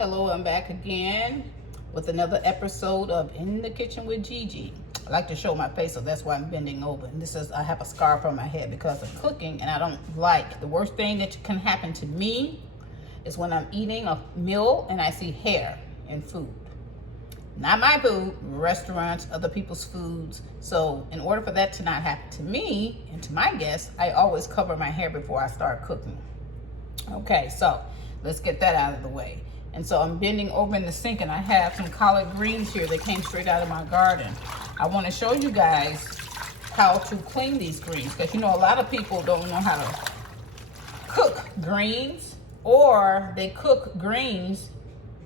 Hello, I'm back again with another episode of In the Kitchen with Gigi. I like to show my face, so that's why I'm bending over. And this is, I have a scarf on my head because of cooking, and I don't like, the worst thing that can happen to me is when I'm eating a meal and I see hair in food. Not my food, restaurants, other people's foods. So in order for that to not happen to me and to my guests, I always cover my hair before I start cooking. Okay, so let's get that out of the way. And so I'm bending over in the sink, and I have some collard greens here that came straight out of my garden. I want to show you guys how to clean these greens, because you know a lot of people don't know how to cook greens, or they cook greens,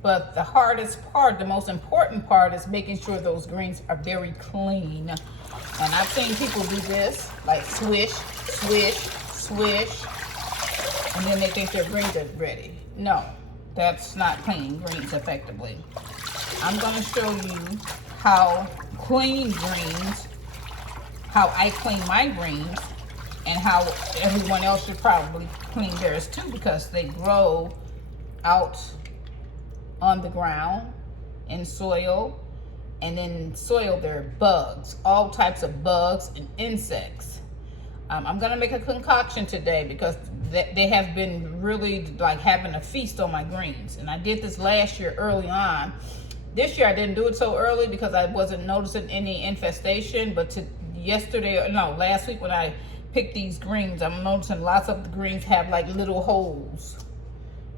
but the hardest part, the most important part, is making sure those greens are very clean. And I've seen people do this, like swish, swish, swish, and then they think their greens are ready. No. That's not cleaning greens effectively. I'm going to show you how clean greens, how I clean my greens, and how everyone else should probably clean theirs too, because they grow out on the ground in soil, and in soil there are bugs, all types of bugs and insects. I'm going to make a concoction today because they have been really like having a feast on my greens. And I did this last year early on. This year I didn't do it so early because I wasn't noticing any infestation. But last week when I picked these greens, I'm noticing lots of the greens have like little holes.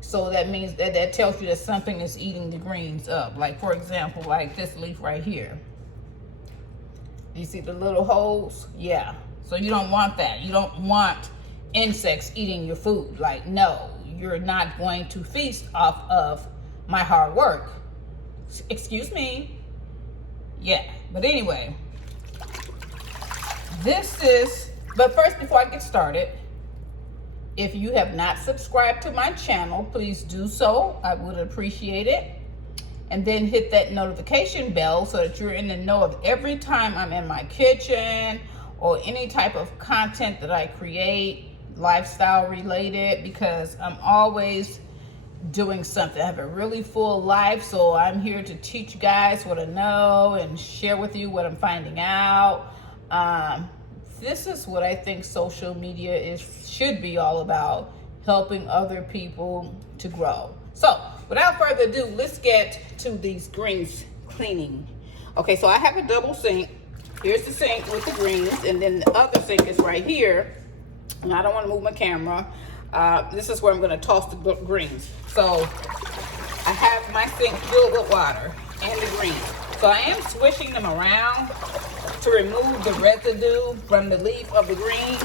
So that means that tells you that something is eating the greens up. Like for example, like this leaf right here. You see the little holes? Yeah. So you don't want that. You don't want insects eating your food. Like, no, you're not going to feast off of my hard work. Excuse me. Yeah, but anyway, but first, before I get started, if you have not subscribed to my channel, please do so. I would appreciate it. And then hit that notification bell so that you're in the know of every time I'm in my kitchen or any type of content that I create, lifestyle related, because I'm always doing something. I have a really full life, so I'm here to teach you guys what I know and share with you what I'm finding out. This is what I think social media should be all about, helping other people to grow. So without further ado, let's get to these greens cleaning. Okay, so I have a double sink. Here's the sink with the greens, and then the other sink is right here. And I don't want to move my camera. This is where I'm going to toss the greens. So I have my sink filled with water and the greens. So I am swishing them around to remove the residue from the leaf of the greens.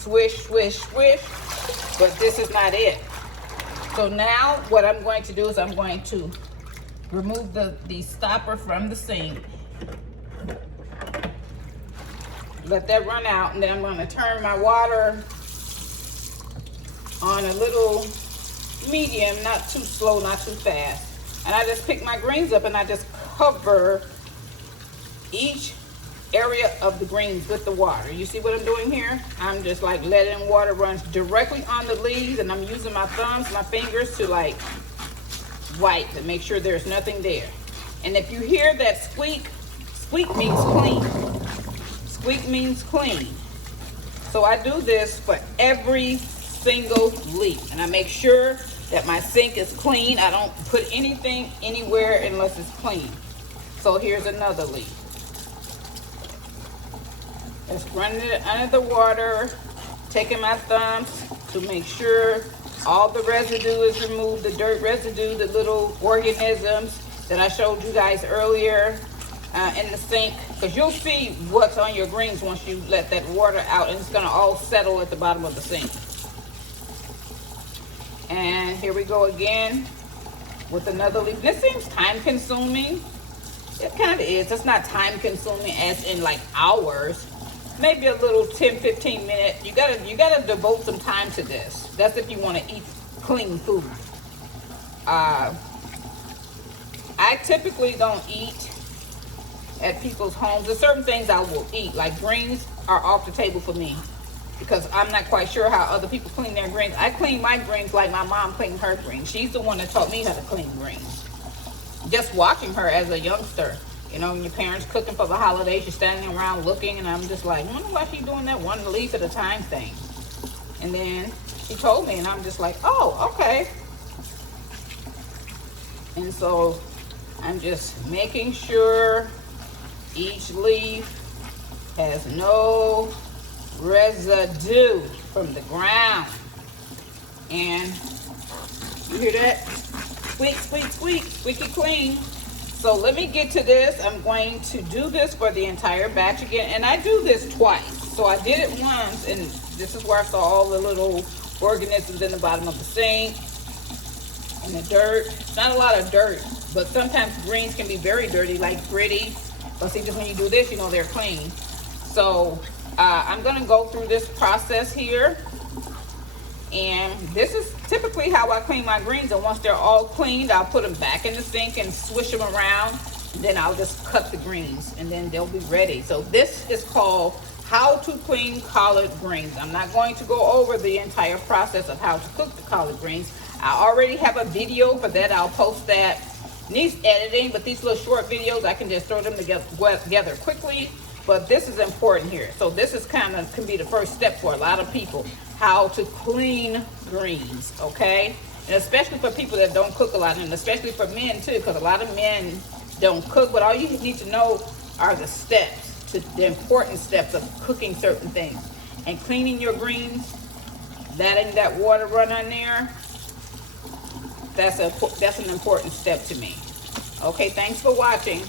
Swish, swish, swish. But this is not it. So now what I'm going to do is I'm going to remove the stopper from the sink. Let that run out, and then I'm going to turn my water on a little medium, not too slow, not too fast. And I just pick my greens up and I just cover each area of the greens with the water. You see what I'm doing here? I'm just like letting water run directly on the leaves, and I'm using my thumbs, my fingers to like wipe to make sure there's nothing there. And if you hear that squeak, squeak means clean. Squeak means clean. So I do this for every single leaf, and I make sure that my sink is clean. I don't put anything anywhere unless it's clean. So here's another leaf. Just running it under the water, taking my thumbs to make sure all the residue is removed, the dirt residue, the little organisms that I showed you guys earlier. In the sink, because you'll see what's on your greens once you let that water out, and it's going to all settle at the bottom of the sink. And here we go again with another leaf. This seems time consuming. It kind of is. It's not time consuming as in like hours, maybe a little 10-15 minutes. You gotta devote some time to this. That's if you want to eat clean food. I typically don't eat at people's homes. There's certain things I will eat, like greens are off the table for me. because I'm not quite sure how other people clean their greens. I clean my greens like my mom cleaned her greens. She's the one that taught me how to clean greens. Just watching her as a youngster. You know, when your parents cooking for the holidays, you're standing around looking, and I'm just like, I wonder why she's doing that one leaf at a time thing. And then she told me, and I'm just like, oh, okay. And so I'm just making sure each leaf has no residue from the ground. And you hear that? Squeak, squeak, squeak, squeaky clean. So let me get to this. I'm going to do this for the entire batch again. And I do this twice. So I did it once, and this is where I saw all the little organisms in the bottom of the sink and the dirt. Not a lot of dirt, but sometimes greens can be very dirty, like gritty. But see, just when you do this, you know they're clean. So I'm gonna go through this process here. And this is typically how I clean my greens. And once they're all cleaned, I'll put them back in the sink and swish them around. And then I'll just cut the greens, and then they'll be ready. So this is called how to clean collard greens. I'm not going to go over the entire process of how to cook the collard greens. I already have a video for that. I'll post that. Needs editing, but these little short videos, I can just throw them together quickly. But this is important here. So this is kind of can be the first step for a lot of people, how to clean greens, okay? And especially for people that don't cook a lot, and especially for men too, because a lot of men don't cook. But all you need to know are the steps, the important steps of cooking certain things. And cleaning your greens, letting that water run on there, that's an important step to me. Okay, thanks for watching.